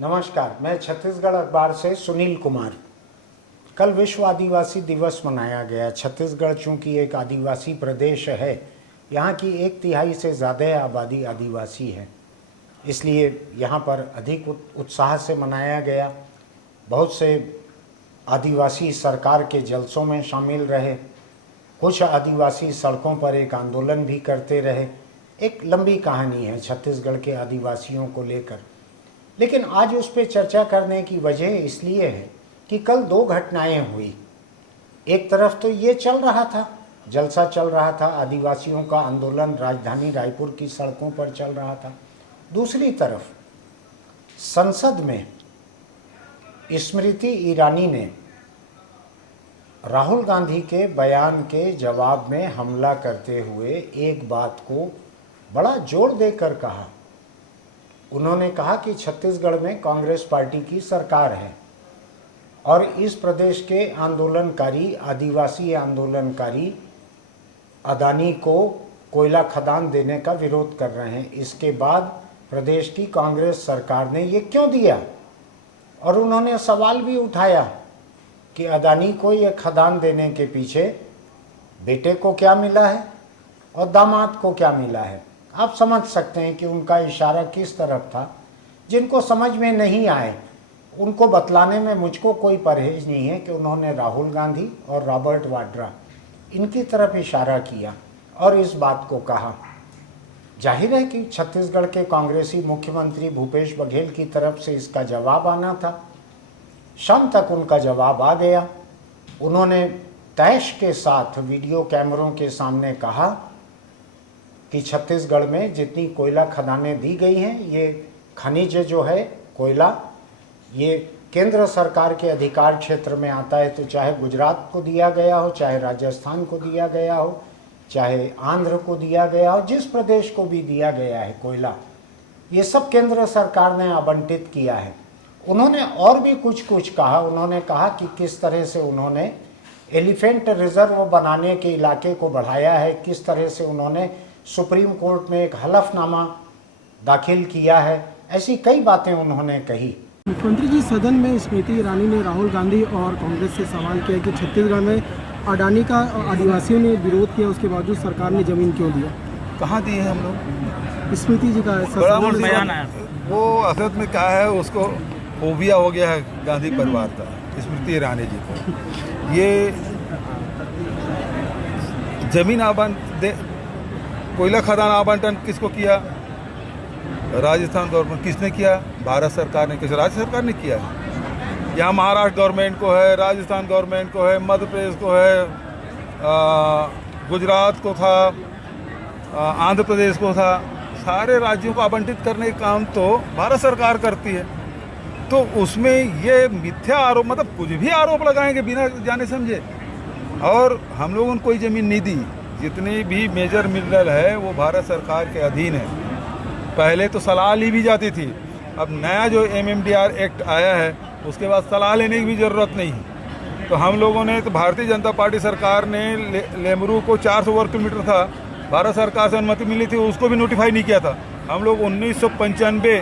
नमस्कार, मैं छत्तीसगढ़ अखबार से सुनील कुमार। कल विश्व आदिवासी दिवस मनाया गया। छत्तीसगढ़ चूंकि एक आदिवासी प्रदेश है, यहाँ की 1/3 से ज़्यादा आबादी आदिवासी है, इसलिए यहाँ पर अधिक उत्साह से मनाया गया। बहुत से आदिवासी सरकार के जलसों में शामिल रहे, कुछ आदिवासी सड़कों पर एक आंदोलन भी करते रहे। एक लंबी कहानी है छत्तीसगढ़ के आदिवासियों को लेकर, लेकिन आज उस पर चर्चा करने की वजह इसलिए है कि कल 2 घटनाएं हुई। एक तरफ तो ये चल रहा था, जलसा चल रहा था, आदिवासियों का आंदोलन राजधानी रायपुर की सड़कों पर चल रहा था। दूसरी तरफ संसद में स्मृति ईरानी ने राहुल गांधी के बयान के जवाब में हमला करते हुए एक बात को बड़ा जोर देकर कहा। उन्होंने कहा कि छत्तीसगढ़ में कांग्रेस पार्टी की सरकार है और इस प्रदेश के आंदोलनकारी आदिवासी आंदोलनकारी अदानी को कोयला खदान देने का विरोध कर रहे हैं। इसके बाद प्रदेश की कांग्रेस सरकार ने ये क्यों दिया? और उन्होंने सवाल भी उठाया कि अदानी को ये खदान देने के पीछे बेटे को क्या मिला है और दामाद को क्या मिला है। आप समझ सकते हैं कि उनका इशारा किस तरफ था। जिनको समझ में नहीं आए उनको बतलाने में मुझको कोई परहेज नहीं है कि उन्होंने राहुल गांधी और रॉबर्ट वाड्रा इनकी तरफ इशारा किया और इस बात को कहा। जाहिर है कि छत्तीसगढ़ के कांग्रेसी मुख्यमंत्री भूपेश बघेल की तरफ से इसका जवाब आना था। शाम तक उनका जवाब आ गया। उन्होंने तैश के साथ वीडियो कैमरों के सामने कहा कि छत्तीसगढ़ में जितनी कोयला खदानें दी गई हैं, ये खनिज जो है कोयला, ये केंद्र सरकार के अधिकार क्षेत्र में आता है। तो चाहे गुजरात को दिया गया हो, चाहे राजस्थान को दिया गया हो, चाहे आंध्र को दिया गया हो, जिस प्रदेश को भी दिया गया है कोयला, ये सब केंद्र सरकार ने आवंटित किया है। उन्होंने और भी कुछ कहा। उन्होंने कहा कि किस तरह से उन्होंने एलिफेंट रिजर्व बनाने के इलाके को बढ़ाया है, किस तरह से उन्होंने सुप्रीम कोर्ट में एक हलफनामा दाखिल किया है। ऐसी कई बातें उन्होंने कही। मुख्यमंत्री जी, सदन में स्मृति ईरानी ने राहुल गांधी और कांग्रेस से सवाल किया कि छत्तीसगढ़ में अडानी का आदिवासियों ने विरोध किया, उसके बावजूद सरकार ने जमीन क्यों दिया? कहाँ दिए हम लोग? स्मृति जी का बड़ा बयान आया। वो असद में क्या है, उसको फोबिया हो गया है गांधी परिवार का, स्मृति ईरानी जी को। ये जमीन आवंटन, कोयला खदान आवंटन किसको किया? राजस्थान गवर्नमेंट। किसने किया? भारत सरकार ने। किस राज्य सरकार ने किया है? यहाँ महाराष्ट्र गवर्नमेंट को है, राजस्थान गवर्नमेंट को है, मध्य प्रदेश को है, गुजरात को था, आंध्र प्रदेश को था। सारे राज्यों को आवंटित करने का काम तो भारत सरकार करती है। तो उसमें ये मिथ्या आरोप, मतलब कुछ भी आरोप लगाएंगे बिना जाने समझे। और हम लोगों ने कोई ज़मीन नहीं दी। जितनी भी मेजर मिनरल है वो भारत सरकार के अधीन है। पहले तो सलाह ली भी जाती थी, अब नया जो MMDR एक्ट आया है उसके बाद सलाह लेने की भी ज़रूरत नहीं है। तो हम लोगों ने, तो भारतीय जनता पार्टी सरकार ने लेमरू को 400 वर्ग किलोमीटर था, भारत सरकार से अनुमति मिली थी, उसको भी नोटिफाई नहीं किया था। हम लोग 1995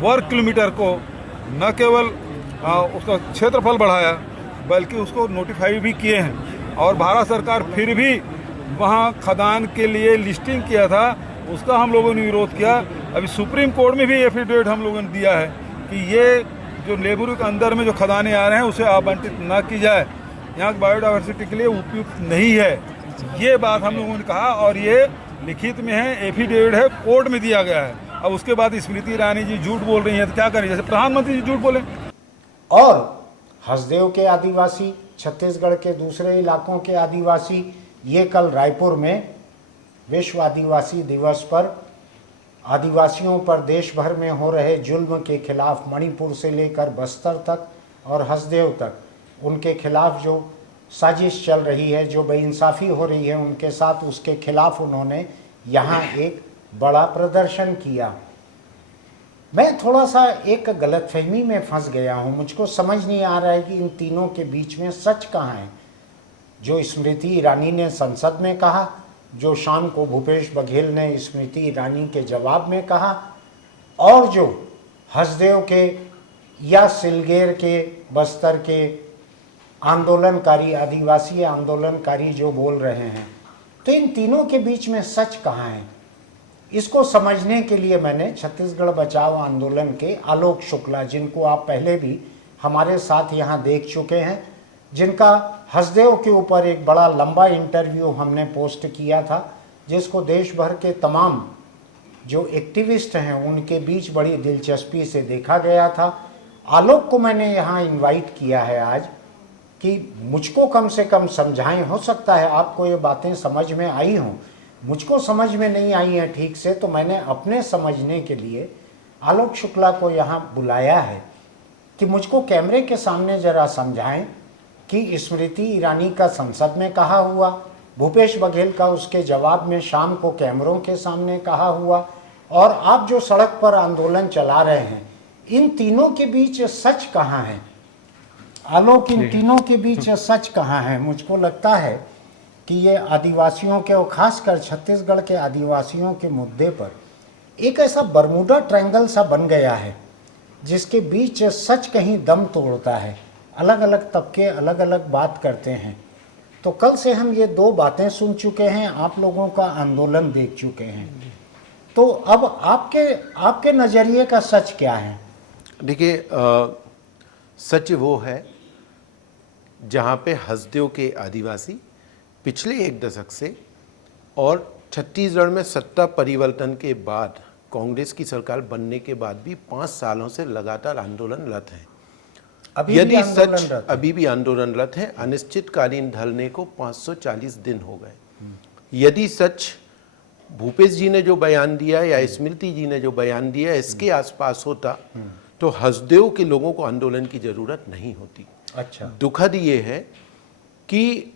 वर्ग किलोमीटर को न केवल उसका क्षेत्रफल बढ़ाया बल्कि उसको नोटिफाई भी किए हैं। और भारत सरकार फिर भी वहाँ खदान के लिए लिस्टिंग किया था, उसका हम लोगों ने विरोध किया। अभी सुप्रीम कोर्ट में भी एफिडेविट हम लोगों ने दिया है कि ये जो लेबरू के अंदर में जो खदानें आ रहे हैं उसे आवंटित ना की जाए, यहाँ की बायोडाइवर्सिटी के लिए उपयुक्त नहीं है। ये बात हम लोगों ने कहा और ये लिखित में है, एफिडेविट है, कोर्ट में दिया गया है। अब उसके बाद स्मृति ईरानी जी झूठ बोल रही हैं तो क्या करें? जैसे प्रधानमंत्री जी झूठ बोले। और हसदेव के आदिवासी, छत्तीसगढ़ के दूसरे इलाकों के आदिवासी, ये कल रायपुर में विश्व आदिवासी दिवस पर आदिवासियों पर देश भर में हो रहे जुल्म के खिलाफ, मणिपुर से लेकर बस्तर तक और हसदेव तक, उनके खिलाफ जो साजिश चल रही है, जो बेइंसाफ़ी हो रही है उनके साथ, उसके खिलाफ उन्होंने यहाँ एक बड़ा प्रदर्शन किया। मैं थोड़ा सा एक गलतफहमी में फंस गया हूँ। मुझको समझ नहीं आ रहा है कि इन तीनों के बीच में सच कहाँ है। जो स्मृति ईरानी ने संसद में कहा, जो शाम को भूपेश बघेल ने स्मृति ईरानी के जवाब में कहा, और जो हसदेव के या सिलगेर के, बस्तर के आंदोलनकारी, आदिवासी आंदोलनकारी जो बोल रहे हैं, तो इन तीनों के बीच में सच कहाँ है? इसको समझने के लिए मैंने छत्तीसगढ़ बचाओ आंदोलन के आलोक शुक्ला, जिनको आप पहले भी हमारे साथ यहाँ देख चुके हैं, जिनका हसदेव के ऊपर एक बड़ा लंबा इंटरव्यू हमने पोस्ट किया था, जिसको देश भर के तमाम जो एक्टिविस्ट हैं उनके बीच बड़ी दिलचस्पी से देखा गया था। आलोक को मैंने यहाँ इनवाइट किया है आज कि मुझको कम से कम समझाएं। हो सकता है आपको ये बातें समझ में आई हों, मुझको समझ में नहीं आई हैं ठीक से, तो मैंने अपने समझने के लिए आलोक शुक्ला को यहाँ बुलाया है कि मुझको कैमरे के सामने ज़रा समझाएं कि स्मृति ईरानी का संसद में कहा हुआ, भूपेश बघेल का उसके जवाब में शाम को कैमरों के सामने कहा हुआ, और आप जो सड़क पर आंदोलन चला रहे हैं, इन तीनों के बीच सच कहाँ है? आलोक, इन तीनों के बीच सच कहाँ है? मुझको लगता है कि ये आदिवासियों के और खासकर छत्तीसगढ़ के आदिवासियों के मुद्दे पर एक ऐसा बरमूडा ट्रायंगल सा बन गया है जिसके बीच सच कहीं दम तोड़ता है। अलग अलग तबके अलग अलग बात करते हैं। तो कल से हम ये दो बातें सुन चुके हैं, आप लोगों का आंदोलन देख चुके हैं, तो अब आपके नज़रिए का सच क्या है? देखिए, सच वो है जहाँ पे हसदेव के आदिवासी पिछले एक दशक से और छत्तीसगढ़ में सत्ता परिवर्तन के बाद, कांग्रेस की सरकार बनने के बाद भी 5 सालों से लगातार आंदोलनरत हैं। यदि सच अभी भी आंदोलनरत है, अनिश्चितकालीन ढलने को 540 दिन हो गए। यदि सच भूपेश जी ने जो बयान दिया या स्मृति जी ने जो बयान दिया इसके आसपास होता तो हसदेव के लोगों को आंदोलन की जरूरत नहीं होती। अच्छा, दुखद ये है कि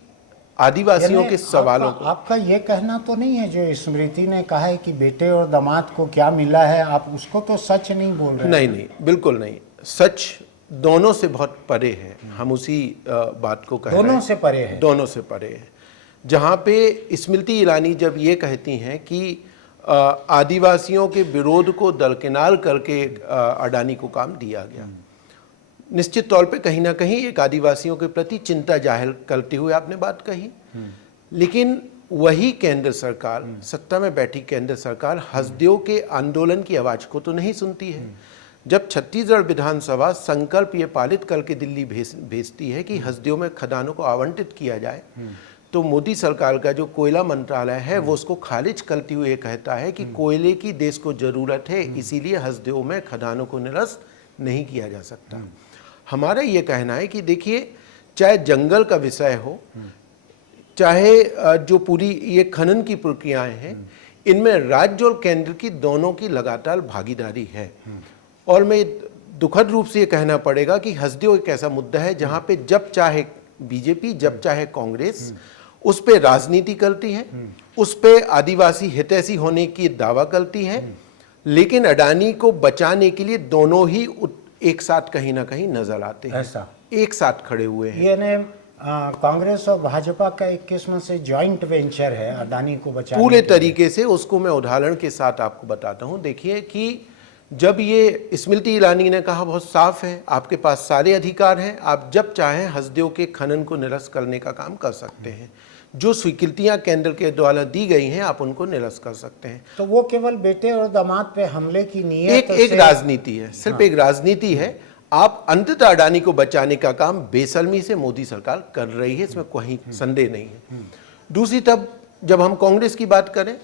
आदिवासियों के सवालों को, आपका ये कहना तो नहीं है जो स्मृति ने कहा है कि बेटे और दामाद को क्या मिला है, आप उसको तो सच नहीं बोल रहे? नहीं नहीं, बिल्कुल नहीं। सच दोनों से बहुत परे है। हम उसी बात को कह रहे हैं, दोनों से परे है। दोनों से परे है। जहाँ पे स्मृति ईरानी जब ये कहती हैं कि आदिवासियों के विरोध को दरकिनार करके अडानी को काम दिया गया, निश्चित तौर पे कहीं ना कहीं एक आदिवासियों के प्रति चिंता जाहिर करते हुए आपने बात कही। लेकिन वही केंद्र सरकार, सत्ता में बैठी केंद्र सरकार हसदेव के आंदोलन की आवाज़ को तो नहीं सुनती है। जब छत्तीसगढ़ विधानसभा संकल्प ये पारित करके दिल्ली भेजती है कि हसदेव में खदानों को आवंटित किया जाए, तो मोदी सरकार का जो कोयला मंत्रालय है वो उसको खारिज करते हुए कहता है कि कोयले की देश को ज़रूरत है, इसीलिए हसदेव में खदानों को निरस्त नहीं किया जा सकता। हमारा ये कहना है कि देखिए, चाहे जंगल का विषय हो, चाहे जो पूरी ये खनन की प्रक्रियाएं हैं, इनमें राज्य और केंद्र की दोनों की लगातार भागीदारी है। और मैं दुखद रूप से ये कहना पड़ेगा कि हसदेव एक ऐसा मुद्दा है जहाँ पे जब चाहे बीजेपी, जब चाहे कांग्रेस उस पे राजनीति करती है, उस पे आदिवासी हितैषी होने की दावा करती है, लेकिन अडानी को बचाने के लिए दोनों ही एक साथ कहीं ना कहीं नजर आते हैं, ऐसा एक साथ खड़े हुए हैं। यानी कांग्रेस और भाजपा का एक किस्म से जॉइंट वेंचर है अडानी को बचाने पूरे के लिए। तरीके से उसको मैं उदाहरण के साथ आपको बताता हूं। देखिए कि जब ये स्मृति ईरानी ने कहा बहुत साफ है, आपके पास सारे अधिकार हैं, आप जब चाहें हसदेव के खनन को निरस्त करने का काम कर सकते हैं, जो स्वीकृतियां केंद्र के द्वारा दी गई हैं आप उनको निरस्त कर सकते हैं। तो वो केवल बेटे और दामाद पे हमले की नीयत एक राजनीति है, सिर्फ एक राजनीति है। आप अंततः अडानी को बचाने का काम बेसलमी से मोदी सरकार कर रही है, इसमें कोई संदेह नहीं है। दूसरी तरफ जब हम कांग्रेस की बात करें,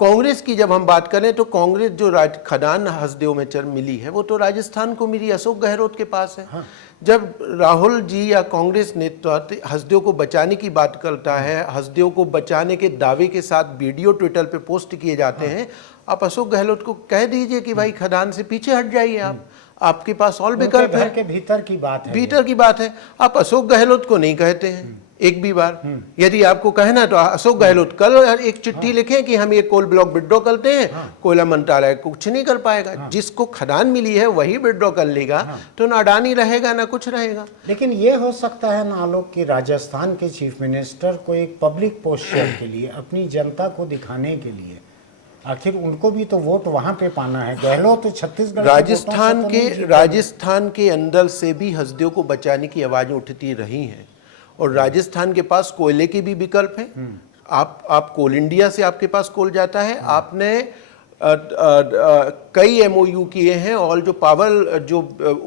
कांग्रेस की जब हम बात करें तो कांग्रेस जो खदान हसदेव में मिली है वो तो राजस्थान को मिली, अशोक गहलोत के पास है। जब राहुल जी या कांग्रेस नेतृत्व हसदेव को बचाने की बात करता है, हसदेव को बचाने के दावे के साथ वीडियो ट्विटर पे पोस्ट किए जाते हैं, आप अशोक गहलोत को कह दीजिए कि भाई खदान से पीछे हट जाइए, आपके पास और विकल्प है। के भीतर की बात है, भीतर की बात है। आप अशोक गहलोत को नहीं कहते हैं एक भी बार। यदि आपको कहना तो अशोक गहलोत कल एक चिट्ठी लिखें कि हम ये कोल ब्लॉक विड्रॉ करते हैं, कोयला मंत्रालय कुछ नहीं कर पाएगा। जिसको खदान मिली है वही विड्रॉ कर लेगा, तो ना अडानी रहेगा ना कुछ रहेगा। लेकिन ये हो सकता है ना आलोक की राजस्थान के चीफ मिनिस्टर को एक पब्लिक पोस्चर के लिए, अपनी जनता को दिखाने के लिए आखिर उनको भी तो वोट वहां पे पाना है। गहलोत तो छत्तीसगढ़ के वोटों से राजस्थान तो के नहीं जीते। राजस्थान के अंदर से भी हसदियों को बचाने की आवाज़ें उठती रही हैं और राजस्थान के पास कोयले के भी विकल्प हैं। आप कोल इंडिया से आपके पास कोल जाता है। आपने कई एमओयू किए हैं और जो पावर जो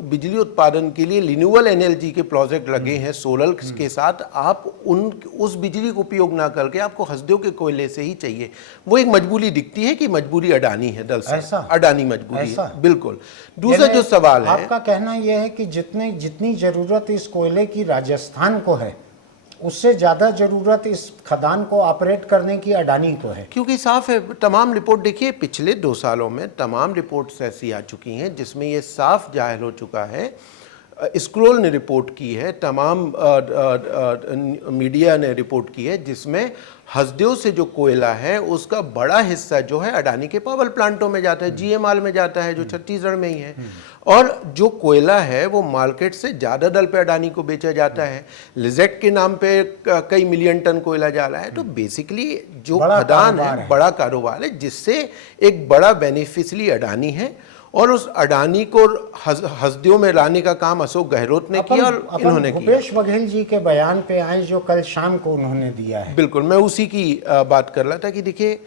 बिजली उत्पादन के लिए रिन्यूएबल एनर्जी के प्रोजेक्ट लगे हैं सोलर के साथ, आप उस बिजली का उपयोग ना करके आपको हसदियों के कोयले से ही चाहिए। वो एक मजबूरी दिखती है कि मजबूरी अडानी है, दरअसल ऐसा? अडानी मजबूरी ऐसा? है, बिल्कुल। दूसरा जो सवाल है, आपका कहना यह है कि जितनी जरूरत इस कोयले की राजस्थान को है, उससे ज्यादा जरूरत इस खदान को ऑपरेट करने की अडानी को है। क्योंकि साफ है, तमाम रिपोर्ट देखिए, पिछले 2 सालों में तमाम रिपोर्ट्स ऐसी आ चुकी हैं जिसमें ये साफ जाहिर हो चुका है। स्क्रोल ने रिपोर्ट की है, तमाम मीडिया ने रिपोर्ट की है, जिसमें हसदेव से जो कोयला है उसका बड़ा हिस्सा जो है अडानी के पावर प्लांटों में जाता है, जीएमआर में जाता है, जो छत्तीसगढ़ में ही है। और जो कोयला है वो मार्केट से ज़्यादा दर पे अडानी को बेचा जाता है। लिजेक्ट के नाम पे कई मिलियन टन कोयला जा रहा है। तो बेसिकली जो खदान है बड़ा कारोबार है, जिससे एक बड़ा बेनिफिशियरी अडानी है और उस अडानी को हसदियों में लाने का काम अशोक गहलोत ने किया और इन्होंने किया। भूपेश बघेल जी के बयान पे आए जो कल शाम को उन्होंने दिया है। बिल्कुल, मैं उसी की बात कर रहा था कि देखिए,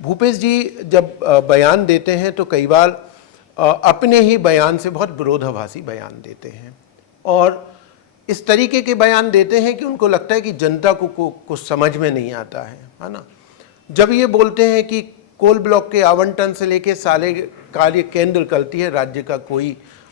भूपेश जी जब बयान देते हैं तो कई बार अपने ही बयान से बहुत विरोधाभासी बयान देते हैं और इस तरीके के बयान देते हैं कि उनको लगता है कि जनता को कुछ समझ में नहीं आता है ना। जब ये बोलते हैं कि कोल ब्लॉक के आवंटन से लेके साले कार्य केंद्र करती है, राज्य का कोई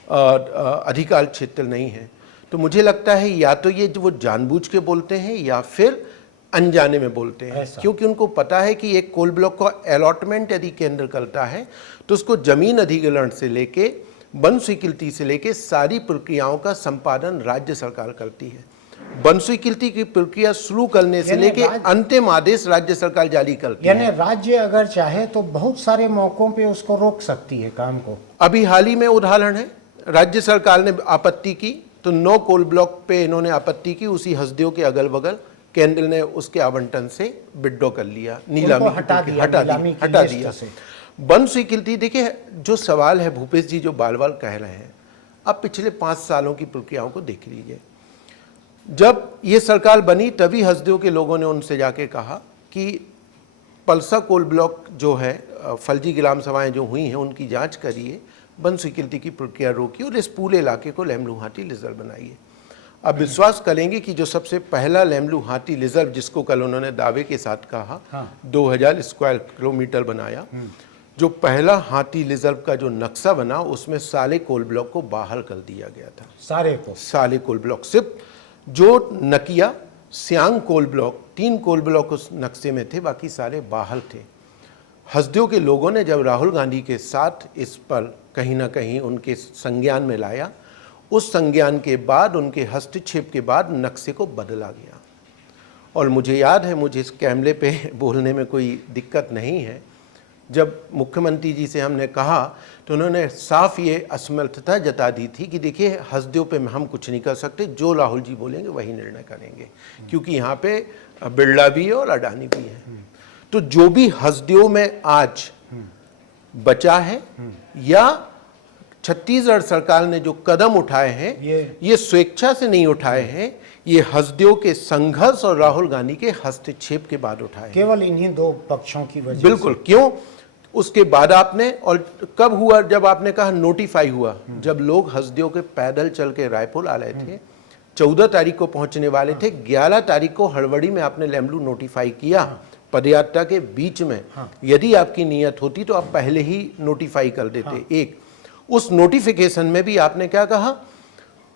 अधिकार क्षेत्र नहीं है, तो मुझे लगता है या तो ये वो जानबूझ के बोलते हैं या फिर अनजाने में बोलते हैं। क्योंकि उनको पता है कि एक कोल ब्लॉक का अलॉटमेंट यदि केंद्र करता है तो उसको जमीन अधिग्रहण से लेके वन स्वीकृति से लेके सारी प्रक्रियाओं का संपादन राज्य सरकार करती है। वन स्वीकृति की प्रक्रिया शुरू करने से लेके अंतिम आदेश राज्य सरकार जारी करती है। यानी राज्य अगर चाहे तो बहुत सारे मौकों पे उसको रोक सकती है काम को। अभी हाल ही में उदाहरण है, राज्य सरकार ने आपत्ति की तो 9 कोल ब्लॉक पे इन्होंने आपत्ति की, उसी हसदियों के अगल बगल केंद्र ने उसके आवंटन से विड्रॉ कर लिया, नीलामी हटा दिया। वन स्वीकृति, देखिए जो सवाल है भूपेश जी जो बाल बाल कह रहे हैं, आप पिछले 5 सालों की प्रक्रियाओं को देख लीजिए। जब ये सरकार बनी तभी हसदियों के लोगों ने उनसे जाके कहा कि पलसा कोल ब्लॉक जो है, फर्जी ग्राम सभाएं जो हुई हैं उनकी जांच करिए, वन स्वीकृति की प्रक्रिया रोकिए और इस पूरे इलाके को लेमलुहाटी रिजर्व बनाइए। अब विश्वास करेंगे कि जो सबसे पहला लेमलुहाटी रिजर्व, जिसको कल उन्होंने दावे के साथ कहा, 2000 स्क्वायर किलोमीटर बनाया, जो पहला हाथी रिजर्व का जो नक्शा बना उसमें साले कोल ब्लॉक को बाहर कर दिया गया था। साले कोल ब्लॉक, सिर्फ जो नकिया सियांग कोल ब्लॉक, 3 कोल ब्लॉक उस नक्शे में थे, बाकी सारे बाहर थे। हसदियों के लोगों ने जब राहुल गांधी के साथ इस पर कहीं ना कहीं उनके संज्ञान में लाया, उस संज्ञान के बाद, उनके हस्तक्षेप के बाद नक्शे को बदला गया। और मुझे याद है, मुझे इस कैमरे पे बोलने में कोई दिक्कत नहीं है, जब मुख्यमंत्री जी से हमने कहा तो उन्होंने साफ ये असमर्थता जता दी थी कि देखिए हसदियों पे हम कुछ नहीं कर सकते, जो राहुल जी बोलेंगे वही निर्णय करेंगे, क्योंकि यहाँ पे बिरला भी है और अडानी भी है। तो जो भी हसदियों में आज बचा है या छत्तीसगढ़ सरकार ने जो कदम उठाए हैं, ये स्वेच्छा से नहीं उठाए हैं, ये हसदियों के संघर्ष और राहुल गांधी के हस्तक्षेप के बाद उठाए, केवल इन्हीं 2 पक्षों की वजह। बिल्कुल। क्यों? उसके बाद आपने, और कब हुआ जब आपने कहा नोटिफाई हुआ, जब लोग हसदियों के पैदल चल के रायपुर आ रहे थे, 14 तारीख को पहुंचने वाले थे, 11 तारीख को हड़बड़ी में आपने लेमलू नोटिफाई किया। पदयात्रा के बीच में यदि आपकी नीयत होती तो आप पहले ही नोटिफाई कर देते। एक उस नोटिफिकेशन में भी आपने क्या कहा,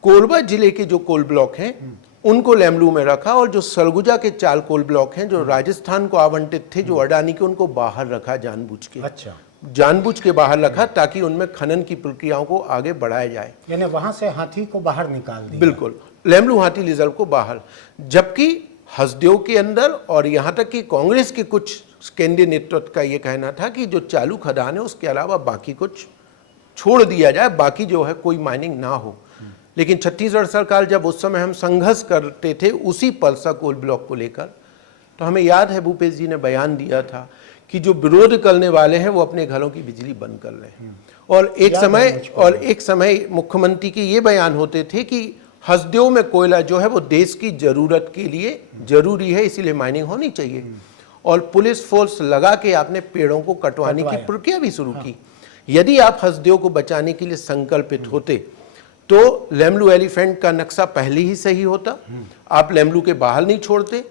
कोरबा जिले के जो कोल ब्लॉक हैं उनको लेमलू में रखा, और जो सरगुजा के 4 कोल ब्लॉक हैं जो राजस्थान को आवंटित थे, जो अडानी के, उनको बाहर रखा जानबूझ के। अच्छा, जानबूझ के बाहर रखा ताकि उनमें खनन की प्रक्रियाओं को आगे बढ़ाया जाए, यानी वहां से हाथी को बाहर निकाल दिया। बिल्कुल, लेमलुहाटी रिजर्व को बाहर। जबकि हसदियों के अंदर और यहाँ तक कि कांग्रेस के कुछ केंद्रीय नेतृत्व का ये कहना था कि जो चालू खदान है उसके अलावा बाकी कुछ छोड़ दिया जाए, बाकी जो है कोई माइनिंग ना हो। लेकिन छत्तीसगढ़ सरकार, जब उस समय हम संघर्ष करते थे उसी पलसा कोल ब्लॉक को लेकर, तो हमें याद है भूपेश जी ने बयान दिया था कि जो विरोध करने वाले हैं वो अपने घरों की बिजली बंद कर लें। और एक समय मुख्यमंत्री के ये बयान होते थे कि हसदेव में कोयला जो है वो देश की जरूरत के लिए जरूरी है, इसीलिए माइनिंग होनी चाहिए। और पुलिस फोर्स लगा के आपने पेड़ों को कटवाने की प्रक्रिया भी शुरू की। यदि आप हसदेव को बचाने के लिए संकल्पित होते तो लेमलू एलिफेंट का नक्शा पहले ही सही होता। आप लेमलू के बाहर नहीं छोड़ते,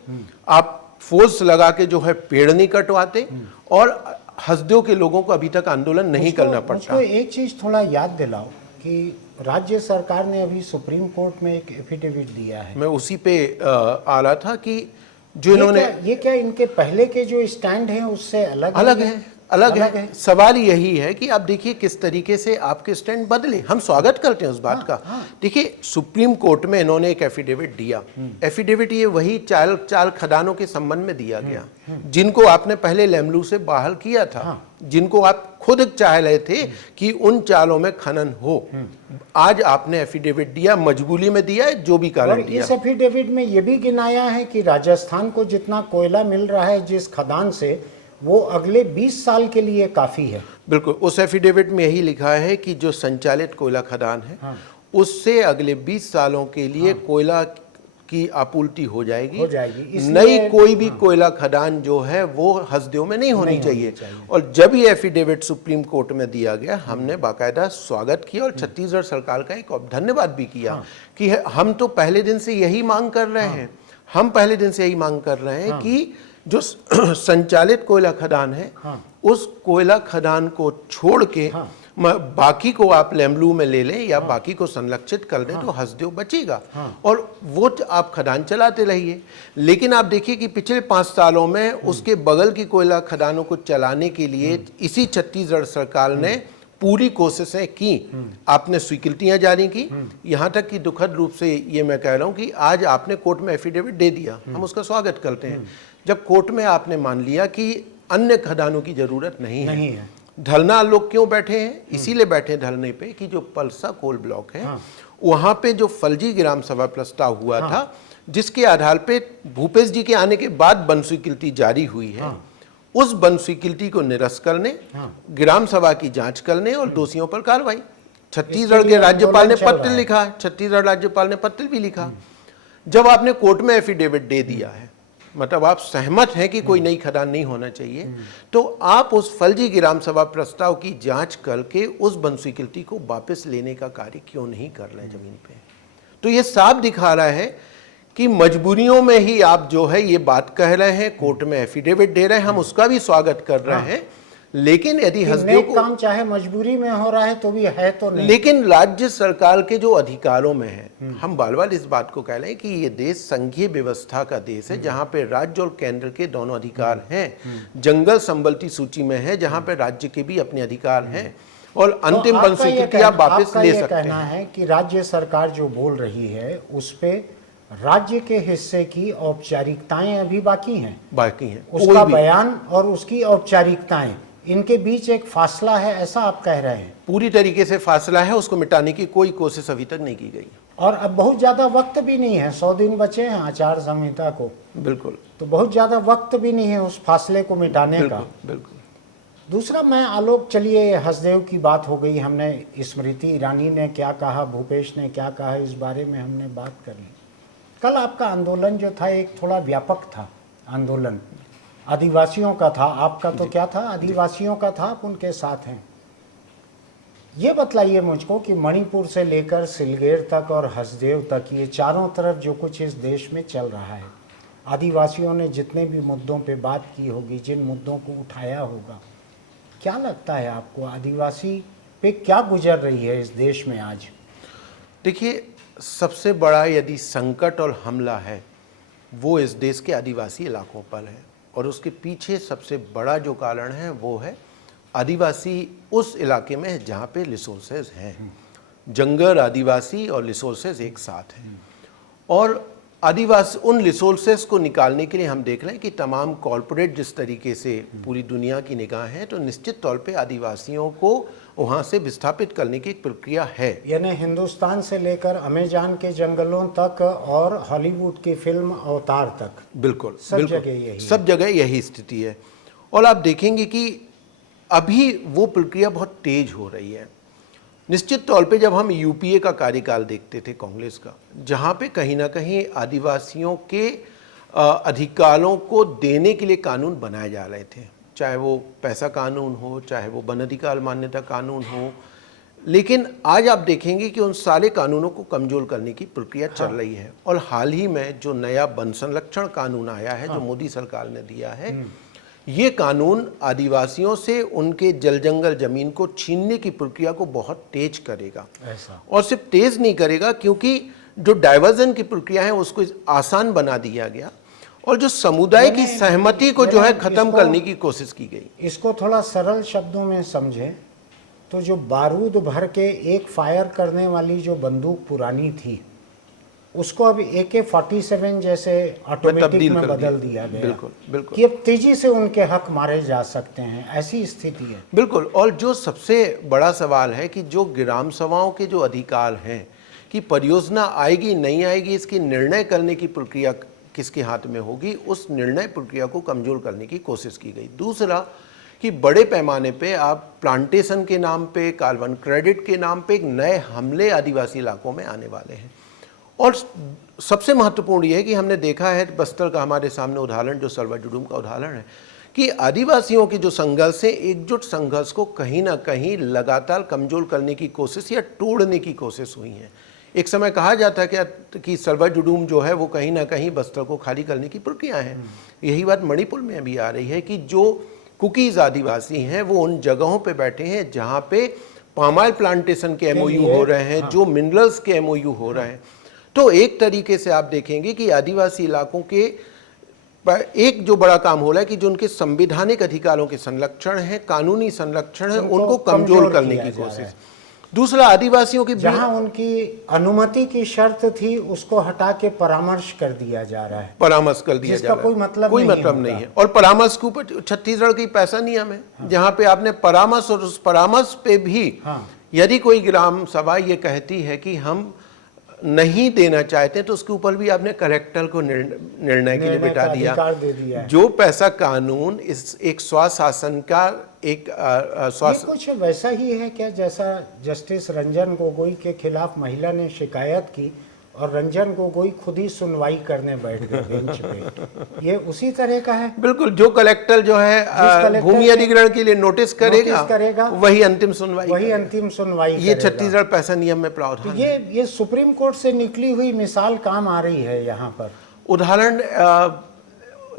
आप फोर्स लगा के जो है पेड़ नहीं कटवाते, और हसदेव के लोगों को अभी तक आंदोलन नहीं करना पड़ता। मुझको एक चीज थोड़ा याद दिलाओ कि राज्य सरकार ने अभी सुप्रीम कोर्ट में एक एफिडेविट दिया है। मैं उसी पे आ रहा था कि जो इन्होंने ये क्या इनके पहले के जो स्टैंड हैं उससे अलग है। सवाल यही है कि आप देखिए किस तरीके से आपके स्टैंड बदले। हम स्वागत करते हैं उस बात का। देखिए सुप्रीम कोर्ट में इन्होंने एक एफिडेविट दिया। एफिडेविट ये वही चाल खदानों के संबंध में दिया गया जिनको आपने पहले लेमलू से बाहर किया था, जिनको आप खुद चाह रहे थे कि उन चालों में खनन हो। आज आपने एफिडेविट दिया, मजबूरी में दिया है, जो भी कारण दिया। इस एफिडेविट में ये भी गिनाया है कि राजस्थान को जितना कोयला मिल रहा है जिस खदान से, वो अगले 20 साल के लिए काफी है। बिल्कुल, उस एफिडेविट में यही लिखा है कि जो संचालित कोयला खदान है उससे अगले 20 सालों के लिए कोयला की आपूर्ति हो जाएगी। नई कोई भी कोयला खदान जो है वो हसदेव में नहीं होनी चाहिए। और जब ये एफिडेविट सुप्रीम कोर्ट में दिया गया, हमने बाकायदा स्वागत किया और छत्तीसगढ़ सरकार का एक धन्यवाद भी किया कि हम तो पहले दिन से यही मांग कर रहे हैं। हम पहले दिन से यही मांग कर रहे हैं कि जो संचालित कोयला खदान है उस कोयला खदान को छोड़ के बाकी को आप लेमलू में ले लें या बाकी को संरक्षित कर दें तो हसदेव बचेगा। और वो आप खदान चलाते रहिए। लेकिन आप देखिए कि पिछले 5 सालों में उसके बगल की कोयला खदानों को चलाने के लिए इसी छत्तीसगढ़ सरकार ने पूरी कोशिशें की। आपने स्वीकृतियां जारी की, यहाँ तक कि दुखद रूप से ये मैं कह रहा हूँ कि आज आपने कोर्ट में एफिडेविट दे दिया, हम उसका स्वागत करते हैं। जब कोर्ट में आपने मान लिया कि अन्य खदानों की जरूरत नहीं है। धरना लोग क्यों बैठे हैं? इसीलिए बैठे धरने पे कि जो पलसा कोल ब्लॉक है वहां पे जो फल्जी ग्राम सभा प्रस्ताव हुआ था, जिसके आधार पे भूपेश जी के आने के बाद वन स्वीकृति जारी हुई है, उस वन स्वीकृति को निरस्त करने, ग्राम सभा की जांच करने और दोषियों पर कार्रवाई। छत्तीसगढ़ के राज्यपाल ने पत्र लिखा, छत्तीसगढ़ राज्यपाल ने पत्र भी लिखा। जब आपने कोर्ट में एफिडेविट दे दिया है, मतलब आप सहमत हैं कि कोई नई खदान नहीं होना चाहिए, तो आप उस फर्जी ग्राम सभा प्रस्ताव की जांच करके उस वन स्वीकृति को वापस लेने का कार्य क्यों नहीं कर रहे जमीन पे? तो ये साफ दिखा रहा है कि मजबूरियों में ही आप जो है ये बात कह रहे हैं, कोर्ट में एफिडेविट दे रहे हैं, हम उसका भी स्वागत कर रहे हैं। लेकिन यदि हसदेव को काम चाहे मजबूरी में हो रहा है तो भी है तो नहीं। लेकिन राज्य सरकार के जो अधिकारों में है, हम बार बार इस बात को कह रहे हैं कि ये देश संघीय व्यवस्था का देश है, जहां पे राज्य और केंद्र के दोनों अधिकार हैं। जंगल संबलती सूची में है जहां पे राज्य के भी अपने अधिकार हैं और अंतिम वन स्वीकृति आप वापस ले सकते हैं। कहना है कि राज्य सरकार जो बोल रही है उस पे राज्य के हिस्से की औपचारिकताएं अभी बाकी हैं। उसका बयान और उसकी औपचारिकताएं, इनके बीच एक फासला है, ऐसा आप कह रहे हैं? पूरी तरीके से फासला है, उसको मिटाने की कोई कोशिश अभी तक नहीं की गई। और अब बहुत ज्यादा वक्त भी नहीं है, 100 दिन बचे हैं आचार संहिता को। बिल्कुल, तो बहुत ज्यादा वक्त भी नहीं है उस फासले को मिटाने का। बिल्कुल। दूसरा, मैं आलोक, चलिए हसदेव की बात हो गई, हमने स्मृति ईरानी ने क्या कहा, भूपेश ने क्या कहा, इस बारे में हमने बात कर ली। कल आपका आंदोलन जो था एक थोड़ा व्यापक था आंदोलन, आदिवासियों का था। आपका तो क्या था, आदिवासियों का था, आप उनके साथ हैं। ये बतलाइए मुझको कि मणिपुर से लेकर सिलगेर तक और हसदेव तक, ये चारों तरफ जो कुछ इस देश में चल रहा है, आदिवासियों ने जितने भी मुद्दों पे बात की होगी, जिन मुद्दों को उठाया होगा, क्या लगता है आपको आदिवासी पे क्या गुजर रही है इस देश में आज? देखिए, सबसे बड़ा यदि संकट और हमला है वो इस देश के आदिवासी इलाकों पर है, और उसके पीछे सबसे बड़ा जो कारण है वो है आदिवासी उस इलाके में जहाँ पे रिसोर्सेज हैं। जंगल, आदिवासी और रिसोर्सेज एक साथ हैं, और आदिवासी उन रिसोर्सेज को निकालने के लिए हम देख रहे हैं कि तमाम कॉरपोरेट जिस तरीके से पूरी दुनिया की निगाह है, तो निश्चित तौर पे आदिवासियों को वहाँ से विस्थापित करने की एक प्रक्रिया है। यानी हिंदुस्तान से लेकर अमेज़न के जंगलों तक और हॉलीवुड की फिल्म अवतार तक, बिल्कुल सब जगह यही सब जगह यही स्थिति है। और आप देखेंगे कि अभी वो प्रक्रिया बहुत तेज हो रही है। निश्चित तौर पे जब हम यूपीए का कार्यकाल देखते थे कांग्रेस का, जहाँ पे कहीं ना कहीं आदिवासियों के अधिकारों को देने के लिए कानून बनाए जा रहे थे, चाहे वो पैसा कानून हो, चाहे वो वन अधिकार मान्यता कानून हो, लेकिन आज आप देखेंगे कि उन सारे कानूनों को कमजोर करने की प्रक्रिया चल रही है। और हाल ही में जो नया वन संरक्षण कानून आया है, जो मोदी सरकार ने दिया है, ये कानून आदिवासियों से उनके जल जंगल जमीन को छीनने की प्रक्रिया को बहुत तेज करेगा। ऐसा और सिर्फ तेज नहीं करेगा, क्योंकि जो डाइवर्जन की प्रक्रिया है उसको आसान बना दिया गया, और जो समुदाय की सहमति को जो है खत्म करने की कोशिश की गई। इसको थोड़ा सरल शब्दों में समझें तो जो बारूद भर के एक फायर करने वाली जो बंदूक पुरानी थी, उसको अब AK-47 जैसे ऑटोमेटिक में बदल दिया गया। बिल्कुल बिल्कुल, कि अब तेजी से उनके हक मारे जा सकते हैं, ऐसी स्थिति है। बिल्कुल। और जो सबसे बड़ा सवाल है कि जो ग्राम सभाओं के जो अधिकार हैं कि परियोजना आएगी नहीं आएगी, इसकी निर्णय करने की प्रक्रिया किसके हाथ में होगी, उस निर्णय प्रक्रिया को कमजोर करने की कोशिश की गई। दूसरा कि बड़े पैमाने पे आप प्लांटेशन के नाम पे, कार्बन क्रेडिट के नाम पे एक नए हमले आदिवासी इलाकों में आने वाले हैं। और सबसे महत्वपूर्ण ये है कि हमने देखा है बस्तर का हमारे सामने उदाहरण, जो सलवा जुडूम का उदाहरण है, कि आदिवासियों की जो संघर्ष है, एकजुट संघर्ष को कहीं ना कहीं लगातार कमजोर करने की कोशिश या तोड़ने की कोशिश हुई है। एक समय कहा जाता है कि सलवा जुडूम जो है वो कहीं ना कहीं बस्तर को खाली करने की प्रक्रिया है। यही बात मणिपुर में भी आ रही है कि जो कुकीज आदिवासी हैं वो उन जगहों पे बैठे हैं जहाँ पे पाम ऑयल प्लांटेशन के MOU हो रहे हैं, जो मिनरल्स के MOU हो रहे हैं। तो एक तरीके से आप देखेंगे कि आदिवासी इलाकों के एक जो बड़ा काम हो रहा है कि जो उनके संवैधानिक अधिकारों के संरक्षण है, कानूनी संरक्षण है, उनको कमजोर करने की कोशिश। दूसरा, आदिवासियों की जहां उनकी अनुमति की शर्त थी उसको हटा के परामर्श कर दिया जा रहा है, परामर्श कर दिया जा रहा है, कोई मतलब नहीं है। और परामर्श के ऊपर छत्तीसगढ़ की पैसा नियम है, जहां पे आपने परामर्श, और उस परामर्श पे भी यदि कोई ग्राम सभा ये कहती है कि हम नहीं देना चाहते, तो उसके ऊपर भी आपने कलेक्टर को निर्णय के लिए बिठा दिया। जो पैसा कानून इस एक स्वशासन का एक ये कुछ वैसा ही है क्या जैसा जस्टिस रंजन गोगोई के खिलाफ महिला ने शिकायत की और रंजन गोगोई खुद ही सुनवाई करने बैठ गए बेंच पे, ये उसी तरह का है? बिल्कुल। जो कलेक्टर जो है भूमि अधिग्रहण के लिए नोटिस करेगा वही अंतिम सुनवाई ये छत्तीसगढ़ पैसा नियम में प्रावधान। ये सुप्रीम कोर्ट से निकली हुई मिसाल काम आ रही है यहाँ पर। उदाहरण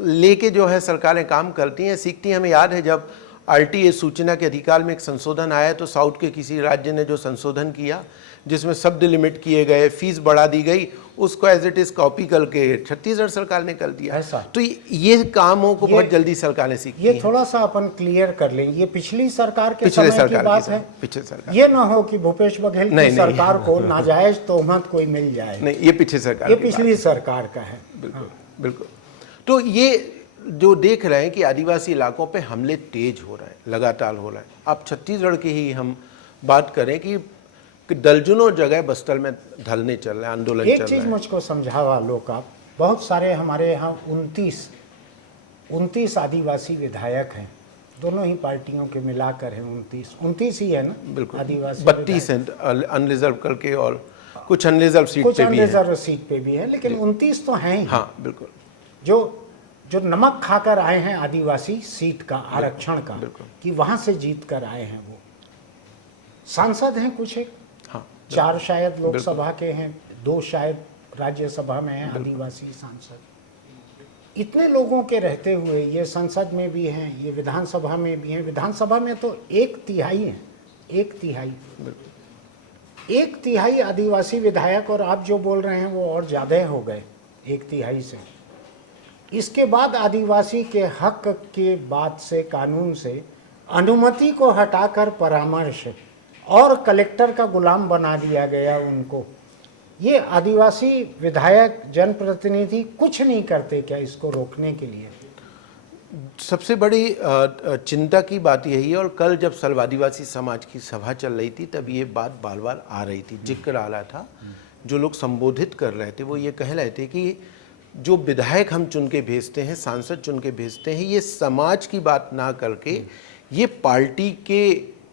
लेके जो है सरकारें काम करती हैं, सीखती हैं। हमें याद है जब RTA सूचना के अधिकार में एक संशोधन आया, तो साउथ के किसी राज्य ने जो संशोधन किया जिसमें शब्द लिमिट किए गए, फीस बढ़ा दी गई, उसको एज इट इज कॉपी करके छत्तीसगढ़ सरकार ने कर दिया। ऐसा तो ये कामों को बहुत जल्दी सरकारें सीखती हैं। ये थोड़ा सा अपन क्लियर कर लें, ये पिछली सरकार के समय की बात है। पिछले सरकार, ये ना हो कि भूपेश बघेल की सरकार को नाजायज तोहमत कोई मिल जाए। नहीं, ये पिछले सरकार, ये पिछली सरकार का है। बिल्कुल बिल्कुल। तो ये जो देख रहे हैं कि आदिवासी इलाकों पे हमले तेज हो रहे हैं, लगातार हो रहे हैं। अब छत्तीसगढ़ की ही हम बात करें कि दर्जनों जगह बस्तर में धरने चल रहे हैं, आंदोलन चल रहे हैं। एक चीज मुझको समझावा लोग आप, बहुत सारे हमारे यहाँ 29 आदिवासी विधायक हैं, दोनों ही पार्टियों के मिलाकर हैं 29 ही है ना? बिल्कुल, आदिवासी 32 हैं अनरिजर्व करके, और कुछ अनरिजर्व सीट पे भी है, लेकिन 29 तो हैं ही। हाँ बिल्कुल। जो नमक खाकर आए हैं आदिवासी सीट का, आरक्षण का, कि वहां से जीत कर आए हैं। वो सांसद हैं कुछ, एक 4 शायद लोकसभा के हैं, 2 शायद राज्यसभा में हैं आदिवासी सांसद। इतने लोगों के रहते हुए ये संसद में भी हैं, ये विधानसभा में भी हैं। विधानसभा में तो 1/3 हैं, 1/3 आदिवासी विधायक, और आप जो बोल रहे हैं वो और ज़्यादा हो गए 1/3 से। इसके बाद आदिवासी के हक के बात से, कानून से अनुमति को हटाकर परामर्श और कलेक्टर का गुलाम बना दिया गया उनको। ये आदिवासी विधायक, जनप्रतिनिधि कुछ नहीं करते क्या इसको रोकने के लिए? सबसे बड़ी चिंता की बात यही है। और कल जब सर्व आदिवासी समाज की सभा चल रही थी, तब ये बात बार बार आ रही थी, जिक्र आ रहा था। जो लोग संबोधित कर रहे थे वो ये कह रहे थे कि जो विधायक हम चुन के भेजते हैं, सांसद चुन के भेजते हैं, ये समाज की बात ना करके ये पार्टी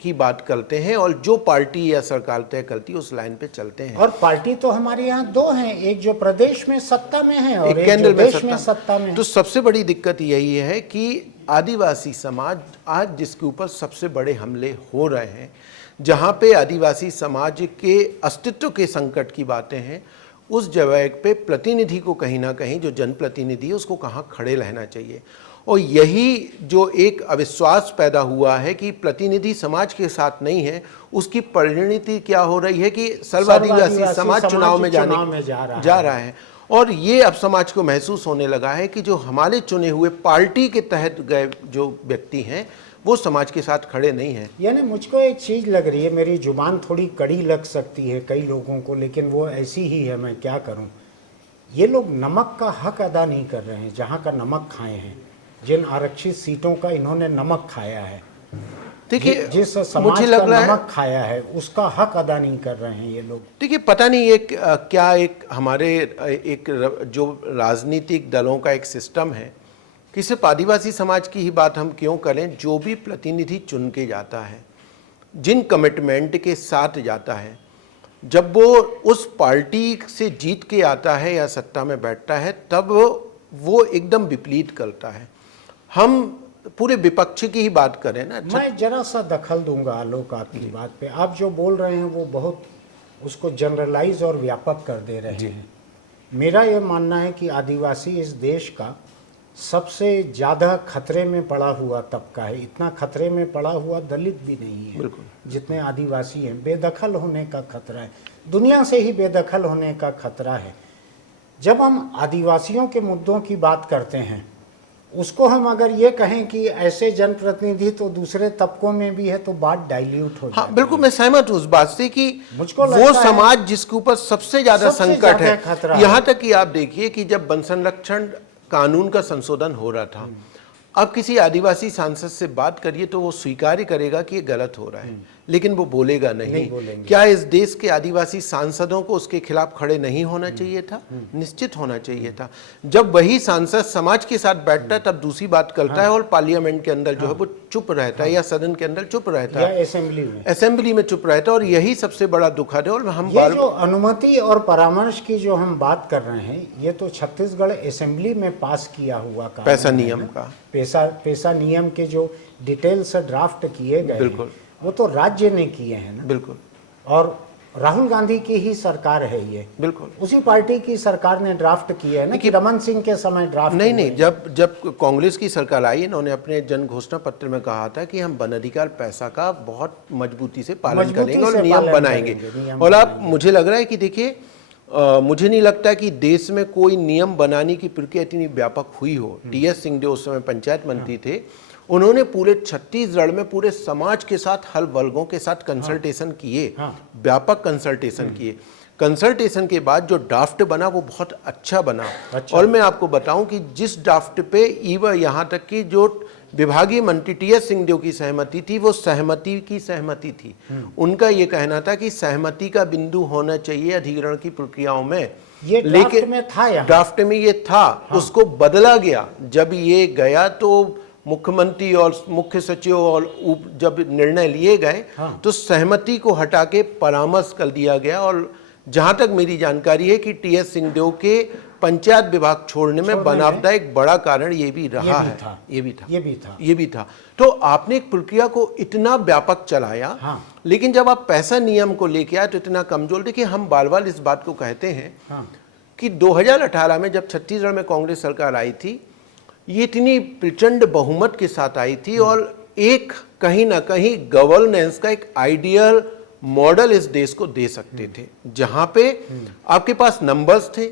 की बात करते हैं और जो पार्टी या सरकार तय करती है उस लाइन पे चलते हैं। और पार्टी तो हमारे यहाँ दो हैं, एक जो प्रदेश में सत्ता में है और एक केंद्र जो देश में सत्ता में है। तो सबसे बड़ी दिक्कत यही है कि आदिवासी समाज आज जिसके ऊपर सबसे बड़े हमले हो रहे हैं, जहाँ पे आदिवासी समाज के अस्तित्व के संकट की बातें हैं, उस जगह पे प्रतिनिधि को कहीं ना कहीं, जो जनप्रतिनिधि है उसको कहाँ खड़े रहना चाहिए। और यही जो एक अविश्वास पैदा हुआ है कि प्रतिनिधि समाज के साथ नहीं है, उसकी परिणति क्या हो रही है कि सर्व आदिवासी समाज चुनाव में जा रहा है। और ये अब समाज को महसूस होने लगा है कि जो हमारे चुने हुए पार्टी के तहत गए जो व्यक्ति हैं वो समाज के साथ खड़े नहीं हैं। यानी मुझको एक चीज़ लग रही है, मेरी जुबान थोड़ी कड़ी लग सकती है कई लोगों को, लेकिन वो ऐसी ही है, मैं क्या करूं। ये लोग नमक का हक अदा नहीं कर रहे हैं, जहां का नमक खाए हैं, जिन आरक्षित सीटों का इन्होंने नमक खाया है, देखिए जिस समाज का नमक खाया है उसका हक अदा नहीं कर रहे हैं ये लोग। देखिए पता नहीं एक क्या एक हमारे एक जो राजनीतिक दलों का एक सिस्टम है कि सिर्फ आदिवासी समाज की ही बात हम क्यों करें। जो भी प्रतिनिधि चुन के जाता है, जिन कमिटमेंट के साथ जाता है, जब वो उस पार्टी से जीत के आता है या सत्ता में बैठता है, तब वो एकदम विपरीत करता है। हम पूरे विपक्ष की ही बात करें ना। मैं जरा सा दखल दूंगा आलोक आपकी बात पे। आप जो बोल रहे हैं वो बहुत उसको जनरलाइज और व्यापक कर दे रहे हैं। मेरा ये मानना है कि आदिवासी इस देश का सबसे ज़्यादा खतरे में पड़ा हुआ तबका है। इतना खतरे में पड़ा हुआ दलित भी नहीं है जितने आदिवासी हैं। बेदखल होने का खतरा है, दुनिया से ही बेदखल होने का खतरा है। जब हम आदिवासियों के मुद्दों की बात करते हैं, उसको हम अगर ये कहें कि ऐसे जनप्रतिनिधि तो दूसरे तबकों में भी है, तो बात डाइल्यूट हो जाती है। हाँ, बिल्कुल मैं सहमत हूँ उस बात से कि मुझको वो समाज जिसके ऊपर सबसे ज्यादा संकट है। खतरा यहाँ तक कि आप देखिए कि जब वन संरक्षण कानून का संशोधन हो रहा था, अब किसी आदिवासी सांसद से बात करिए तो वो स्वीकार करेगा कि ये गलत हो रहा है, लेकिन वो बोलेगा नहीं। क्या इस देश के आदिवासी सांसदों को उसके खिलाफ खड़े नहीं होना चाहिए था? निश्चित होना चाहिए था। जब वही सांसद समाज के साथ बैठता है तब दूसरी बात करता है और पार्लियामेंट के अंदर जो है वो चुप रहता है या सदन के अंदर चुप रहता है, असेंबली में चुप रहता है। और यही सबसे बड़ा दुखद है। और हम ये जो अनुमति और परामर्श की जो हम बात कर रहे हैं, ये तो छत्तीसगढ़ असेंबली में पास किया हुआ पैसा नियम का पैसा नियम के जो डिटेल्स ड्राफ्ट किए गए, बिल्कुल वो तो राज्य ने किए हैं ना। बिल्कुल। और राहुल गांधी की ही सरकार है ये, बिल्कुल उसी पार्टी की सरकार ने ड्राफ्ट किया है ना, कि रमन सिंह के समय ड्राफ्ट नहीं, जब कांग्रेस की सरकार आई, इन्होंने अपने जन घोषणा पत्र में कहा था कि हम वन अधिकार पैसा का बहुत मजबूती से पालन करेंगे और नियम बनाएंगे। और अब मुझे लग रहा है कि देखिए, मुझे नहीं लगता कि देश में कोई नियम बनाने की प्रक्रिया इतनी व्यापक हुई हो। टीएस सिंहदेव उस समय पंचायत मंत्री थे, उन्होंने पूरे छत्तीसगढ़ में पूरे समाज के साथ, हर वर्गों के साथ कंसल्टेशन किए, व्यापक कंसल्टेशन किए। कंसल्टेशन के बाद जो ड्राफ्ट बना वो बहुत अच्छा बना। और मैं आपको बताऊं कि जिस ड्राफ्ट पे इवन यहाँ तक कि जो विभागीय मंत्री टीएस सिंहदेव की सहमति थी, वो सहमति की सहमति थी। उनका ये कहना था कि सहमति का बिंदु होना चाहिए अधिग्रहण की प्रक्रियाओं में, लेकिन ड्राफ्ट में ये था। उसको बदला गया। जब ये गया तो मुख्यमंत्री और मुख्य सचिव और जब निर्णय लिए गए तो सहमति को हटा के परामर्श कर दिया गया। और जहां तक मेरी जानकारी है कि टीएस सिंहदेव के पंचायत विभाग छोड़ने में बनावट का एक बड़ा कारण ये भी रहा है। ये भी था। तो आपने एक प्रक्रिया को इतना व्यापक चलाया, लेकिन जब आप पैसा नियम को लेके आए तो इतना कमजोर। देखिए, हम बार बार इस बात को कहते हैं कि 2018 में जब छत्तीसगढ़ में कांग्रेस सरकार आई थी, ये इतनी प्रचंड बहुमत के साथ आई थी और एक कहीं ना कहीं गवर्नेंस का एक आइडियल मॉडल इस देश को दे सकते थे, जहां पे आपके पास नंबर्स थे,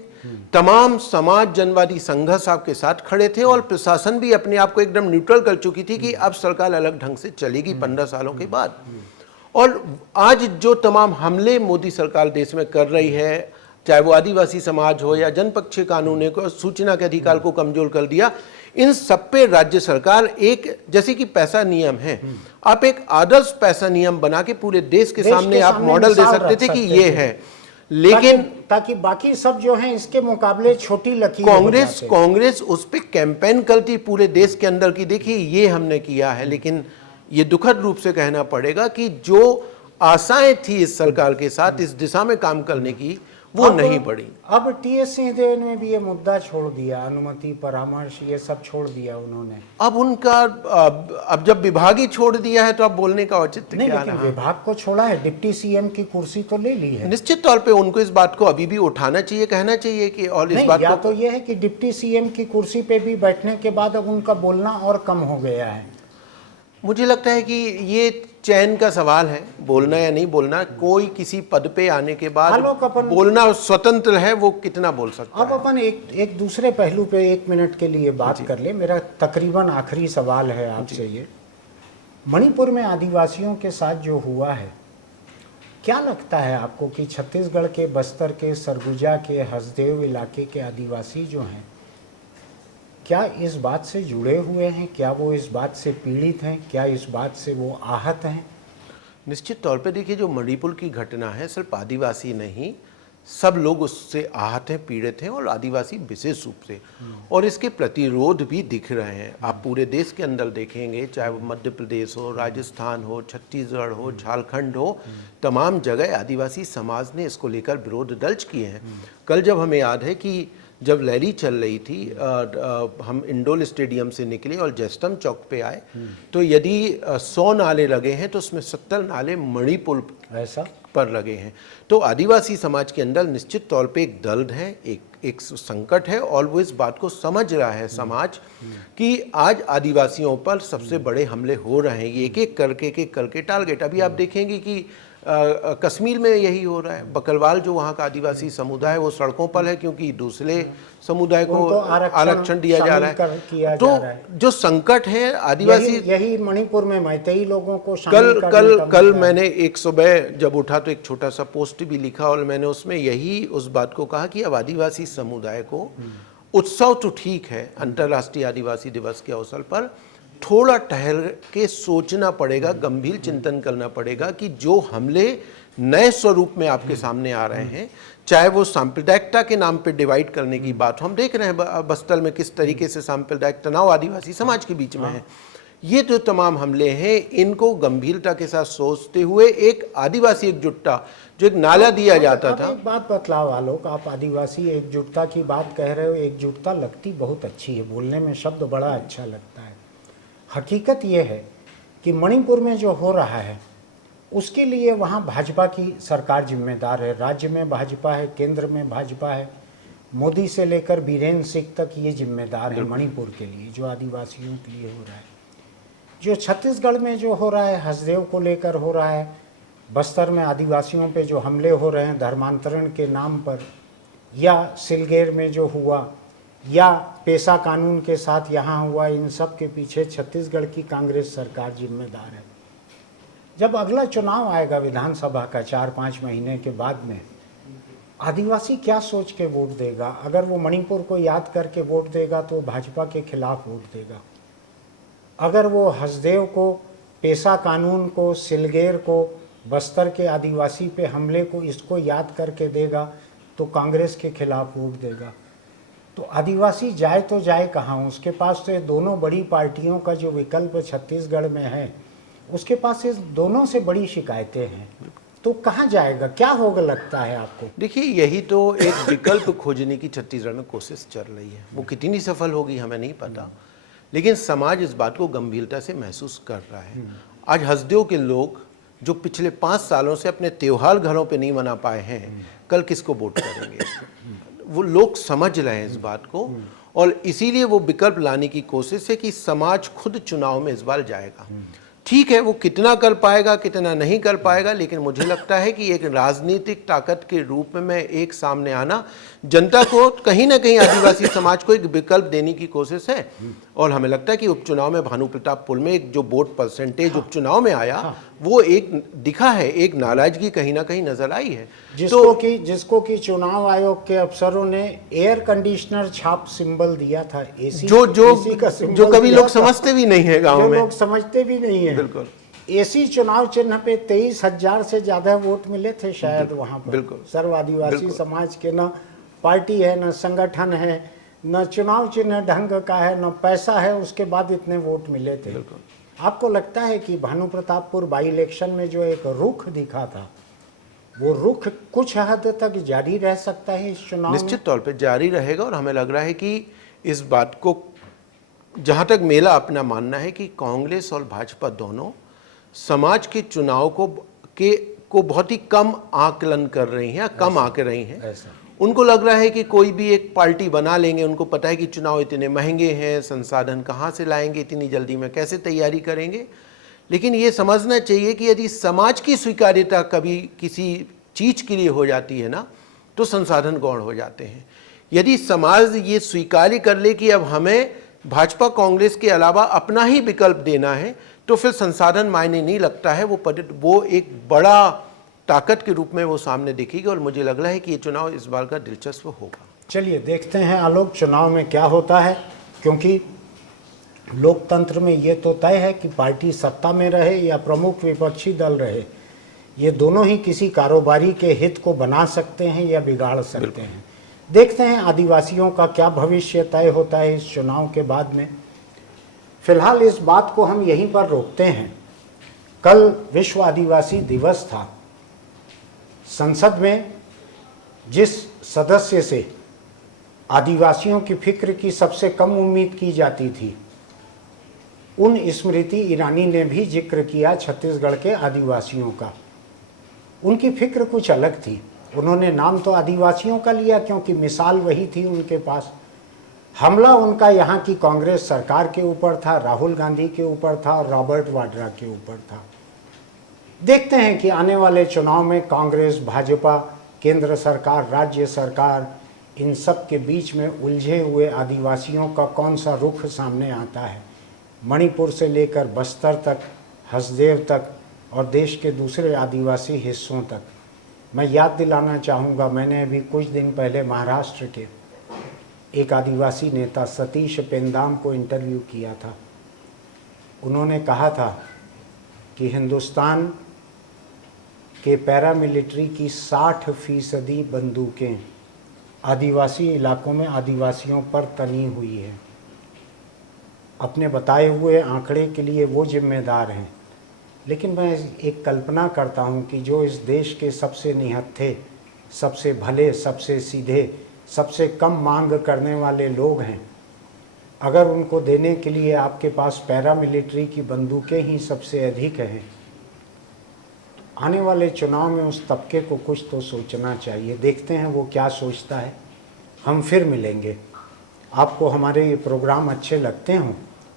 तमाम समाज जनवादी संघर्ष आपके साथ खड़े थे और प्रशासन भी अपने आप को एकदम न्यूट्रल कर चुकी थी कि अब सरकार अलग ढंग से चलेगी 15 सालों के बाद। और आज जो तमाम हमले मोदी सरकार देश में कर रही है, चाहे वो आदिवासी समाज हो या जनपक्षीय कानून को, सूचना के अधिकार को कमजोर कर दिया, इन सब पे राज्य सरकार एक, जैसे कि पैसा नियम है, आप एक आदर्श पैसा नियम बना के पूरे देश के सामने आप मॉडल दे सकते थे कि ये है। लेकिन ताकि बाकी सब जो हैं इसके मुकाबले छोटी लकीर हो जाते हैं। कांग्रेस उस पर कैंपेन करती पूरे देश के अंदर की, देखिए ये हमने किया है, लेकिन ये दुखद रूप से कहना पड़ेगा कि जो आशाएं थी इस सरकार के साथ इस दिशा में काम करने की, वो नहीं पड़ी। अब टीएस सिंहदेव ने भी ये मुद्दा छोड़ दिया, अनुमति परामर्श ये सब छोड़ दिया उन्होंने। अब उनका अब जब विभाग ही छोड़ दिया है तो अब बोलने का औचित्य नहीं, क्या लेकिन रहा? विभाग को छोड़ा है, डिप्टी सीएम की कुर्सी तो ले ली है। निश्चित तौर पे उनको इस बात को अभी भी उठाना चाहिए, कहना चाहिए कि और इस नहीं, बात या को तो ये है कि डिप्टी सीएम की कुर्सी पे भी बैठने के बाद अब उनका बोलना और कम हो गया है। मुझे लगता है कि ये चयन का सवाल है, बोलना या नहीं बोलना। कोई किसी पद पे आने के बाद आलोक अपन बोलना स्वतंत्र है, वो कितना बोल सकता अब है। अपन एक दूसरे पहलू पे 1 मिनट के लिए बात कर ले। मेरा तकरीबन आखिरी सवाल है आपसे ये, मणिपुर में आदिवासियों के साथ जो हुआ है, क्या लगता है आपको कि छत्तीसगढ़ के बस्तर के सरगुजा के हसदेव इलाके के आदिवासी जो हैं, क्या इस बात से जुड़े हुए हैं? क्या वो इस बात से पीड़ित हैं? क्या इस बात से वो आहत हैं? निश्चित तौर पे देखिए, जो मणिपुर की घटना है सिर्फ आदिवासी नहीं, सब लोग उससे आहत हैं, पीड़ित हैं, और आदिवासी विशेष रूप से। और इसके प्रतिरोध भी दिख रहे हैं। आप पूरे देश के अंदर देखेंगे, चाहे वो मध्य प्रदेश हो, राजस्थान हो, छत्तीसगढ़ हो, झारखंड हो, तमाम जगह आदिवासी समाज ने इसको लेकर विरोध दर्ज किए हैं। कल जब हमें याद है कि जब रैली चल रही थी, हम इंडोर स्टेडियम से निकले और जैस्टम चौक पे आए, तो यदि 100 नाले लगे हैं तो उसमें 70 नाले मणिपुर ऐसा पर लगे हैं। तो आदिवासी समाज के अंदर निश्चित तौर पे एक दर्द है, एक संकट है, और वो इस बात को समझ रहा है समाज कि आज आदिवासियों पर सबसे बड़े हमले हो रहे हैं। ये एक करके टारगेट। अभी आप देखेंगे कि कश्मीर में यही हो रहा है। बकरवाल जो वहाँ का आदिवासी समुदाय है वो सड़कों पर है, क्योंकि दूसरे समुदाय को आरक्षण दिया जा रहा है। तो जो संकट है आदिवासी, यही मणिपुर में मैतेई लोगों को शामिल कल मैंने एक सुबह जब उठा तो एक छोटा सा पोस्ट भी लिखा, और मैंने उसमें यही उस बात को कहा कि अब आदिवासी समुदाय को उत्सव तो ठीक है, अंतर्राष्ट्रीय आदिवासी दिवस के अवसर पर थोड़ा ठहर के सोचना पड़ेगा, गंभीर चिंतन करना पड़ेगा कि जो हमले नए स्वरूप में आपके सामने आ रहे हैं, चाहे वो सांप्रदायिकता के नाम पे डिवाइड करने की बात, हम देख रहे हैं बस्तर में किस तरीके से सांप्रदायिक तनाव आदिवासी समाज के बीच में है। ये जो तमाम हमले हैं, इनको गंभीरता के साथ सोचते हुए एक आदिवासी एकजुटता, जो एक नाला दिया जाता था। एक बात बतलाओ आलोक, आप आदिवासी एकजुटता की बात कह रहे हो, एकजुटता लगती बहुत अच्छी है, बोलने में शब्द बड़ा अच्छा लगता है। हकीकत ये है कि मणिपुर में जो हो रहा है उसके लिए वहाँ भाजपा की सरकार जिम्मेदार है। राज्य में भाजपा है, केंद्र में भाजपा है, मोदी से लेकर बीरेन्द्र सिंह तक ये जिम्मेदार है मणिपुर के लिए, जो आदिवासियों के लिए हो रहा है। जो छत्तीसगढ़ में जो हो रहा है, हसदेव को लेकर हो रहा है, बस्तर में आदिवासियों पे जो हमले हो रहे हैं धर्मांतरण के नाम पर, या सिलगेर में जो हुआ, या पेशा कानून के साथ यहाँ हुआ, इन सब के पीछे छत्तीसगढ़ की कांग्रेस सरकार जिम्मेदार है। जब अगला चुनाव आएगा विधानसभा का 4-5 महीने के बाद में, आदिवासी क्या सोच के वोट देगा? अगर वो मणिपुर को याद करके वोट देगा तो भाजपा के खिलाफ वोट देगा। अगर वो हसदेव को, पेशा कानून को, सिलगेर को, बस्तर के आदिवासी पे हमले को, इसको याद करके देगा तो कांग्रेस के खिलाफ वोट देगा। तो आदिवासी जाए तो जाए कहाँ? उसके पास तो ये दोनों बड़ी पार्टियों का जो विकल्प छत्तीसगढ़ में है, उसके पास इस दोनों से बड़ी शिकायतें हैं, तो कहाँ जाएगा? क्या होगा लगता है आपको? देखिए, यही तो एक विकल्प खोजने की छत्तीसगढ़ में कोशिश चल रही है। वो कितनी सफल होगी हमें नहीं पता, लेकिन समाज इस बात को गंभीरता से महसूस कर रहा है। आज हसदेव के लोग जो पिछले 5 सालों से अपने त्योहार घरों पे नहीं मना पाए हैं, कल किसको वोट करेंगे? वो लोग समझ रहे हैं इस बात को, और इसीलिए वो विकल्प लाने की कोशिश है कि समाज खुद चुनाव में इस बार जाएगा। ठीक है, वो कितना कर पाएगा, कितना नहीं कर पाएगा, लेकिन मुझे लगता है कि एक राजनीतिक ताकत के रूप में एक सामने आना, जनता को कहीं ना कहीं आदिवासी समाज को एक विकल्प देने की कोशिश है। और हमें लगता है कि उपचुनाव में भानु प्रतापपुर में एक जो वोट परसेंटेज उपचुनाव में आया, वो एक दिखा है, एक नाराजगी कहीं ना कहीं नजर आई है, जिसको कि चुनाव आयोग के अफसरों ने एयर कंडीशनर छाप सिंबल दिया था, एसी जो कभी लोग समझते भी नहीं है गाँव में, लोग समझते भी नहीं है। बिल्कुल। एसी चुनाव चिन्ह पे 23,000 से ज्यादा वोट मिले थे शायद वहां पर। बिल्कुल। सर्व आदिवासी बिल्कुल। समाज के न पार्टी है, न संगठन है, न चुनाव चिन्ह ढंग का है, न पैसा है, उसके बाद इतने वोट मिले थे। बिल्कुल। आपको लगता है कि भानु प्रतापपुर बाई इलेक्शन में जो एक रुख दिखा था, वो रुख कुछ हद तक जारी रह सकता है इस चुनाव में? निश्चित तौर पे जारी रहेगा, और हमें लग रहा है कि इस बात को, जहाँ तक मेरा अपना मानना है कि कांग्रेस और भाजपा दोनों समाज के चुनाव को बहुत ही कम आकलन कर रही हैं, कम आके रही हैं। ऐसा उनको लग रहा है कि कोई भी एक पार्टी बना लेंगे, उनको पता है कि चुनाव इतने महंगे हैं, संसाधन कहाँ से लाएंगे, इतनी जल्दी में कैसे तैयारी करेंगे। लेकिन ये समझना चाहिए कि यदि समाज की स्वीकार्यता कभी किसी चीज़ के लिए हो जाती है ना, तो संसाधन गौण हो जाते हैं। यदि समाज ये स्वीकार कर ले कि अब हमें भाजपा कांग्रेस के अलावा अपना ही विकल्प देना है, तो फिर संसाधन मायने नहीं लगता है, वो एक बड़ा ताकत के रूप में वो सामने दिखेगी। और मुझे लग रहा है कि ये चुनाव इस बार का दिलचस्प होगा। चलिए देखते हैं आलोक चुनाव में क्या होता है, क्योंकि लोकतंत्र में ये तो तय है कि पार्टी सत्ता में रहे या प्रमुख विपक्षी दल रहे, ये दोनों ही किसी कारोबारी के हित को बना सकते हैं या बिगाड़ सकते हैं। देखते हैं आदिवासियों का क्या भविष्य तय होता है इस चुनाव के बाद में। फिलहाल इस बात को हम यहीं पर रोकते हैं। कल विश्व आदिवासी दिवस था। संसद में जिस सदस्य से आदिवासियों की फिक्र की सबसे कम उम्मीद की जाती थी, उन स्मृति ईरानी ने भी जिक्र किया छत्तीसगढ़ के आदिवासियों का। उनकी फिक्र कुछ अलग थी। उन्होंने नाम तो आदिवासियों का लिया क्योंकि मिसाल वही थी उनके पास। हमला उनका यहाँ की कांग्रेस सरकार के ऊपर था, राहुल गांधी के ऊपर था और रॉबर्ट वाड्रा के ऊपर था। देखते हैं कि आने वाले चुनाव में कांग्रेस, भाजपा, केंद्र सरकार, राज्य सरकार, इन सब के बीच में उलझे हुए आदिवासियों का कौन सा रुख सामने आता है। मणिपुर से लेकर बस्तर तक, हसदेव तक और देश के दूसरे आदिवासी हिस्सों तक। मैं याद दिलाना चाहूँगा, मैंने अभी कुछ दिन पहले महाराष्ट्र के एक आदिवासी नेता सतीश पेंदाम को इंटरव्यू किया था। उन्होंने कहा था कि हिंदुस्तान के पैरामिलिट्री की 60% बंदूकें आदिवासी इलाकों में आदिवासियों पर तनी हुई है। अपने बताए हुए आंकड़े के लिए वो जिम्मेदार हैं, लेकिन मैं एक कल्पना करता हूँ कि जो इस देश के सबसे निहत्थे, सबसे भले, सबसे सीधे, सबसे कम मांग करने वाले लोग हैं, अगर उनको देने के लिए आपके पास पैरामिलिट्री की बंदूकें ही सबसे अधिक हैं, आने वाले चुनाव में उस तबके को कुछ तो सोचना चाहिए। देखते हैं वो क्या सोचता है। हम फिर मिलेंगे। आपको हमारे ये प्रोग्राम अच्छे लगते हों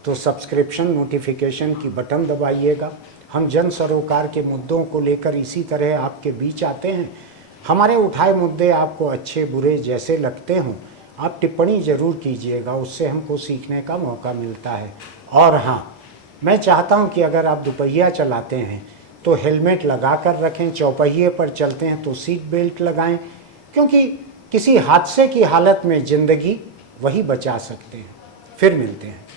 तो सब्सक्रिप्शन, नोटिफिकेशन की बटन दबाइएगा। हम जन सरोकार के मुद्दों को लेकर इसी तरह आपके बीच आते हैं। हमारे उठाए मुद्दे आपको अच्छे बुरे जैसे लगते हों, आप टिप्पणी ज़रूर कीजिएगा, उससे हमको सीखने का मौका मिलता है। और हाँ, मैं चाहता हूँ कि अगर आप दुपहिया चलाते हैं तो हेलमेट लगा कर रखें, चौपहिए पर चलते हैं तो सीट बेल्ट लगाएं, क्योंकि किसी हादसे की हालत में ज़िंदगी वही बचा सकते हैं। फिर मिलते हैं।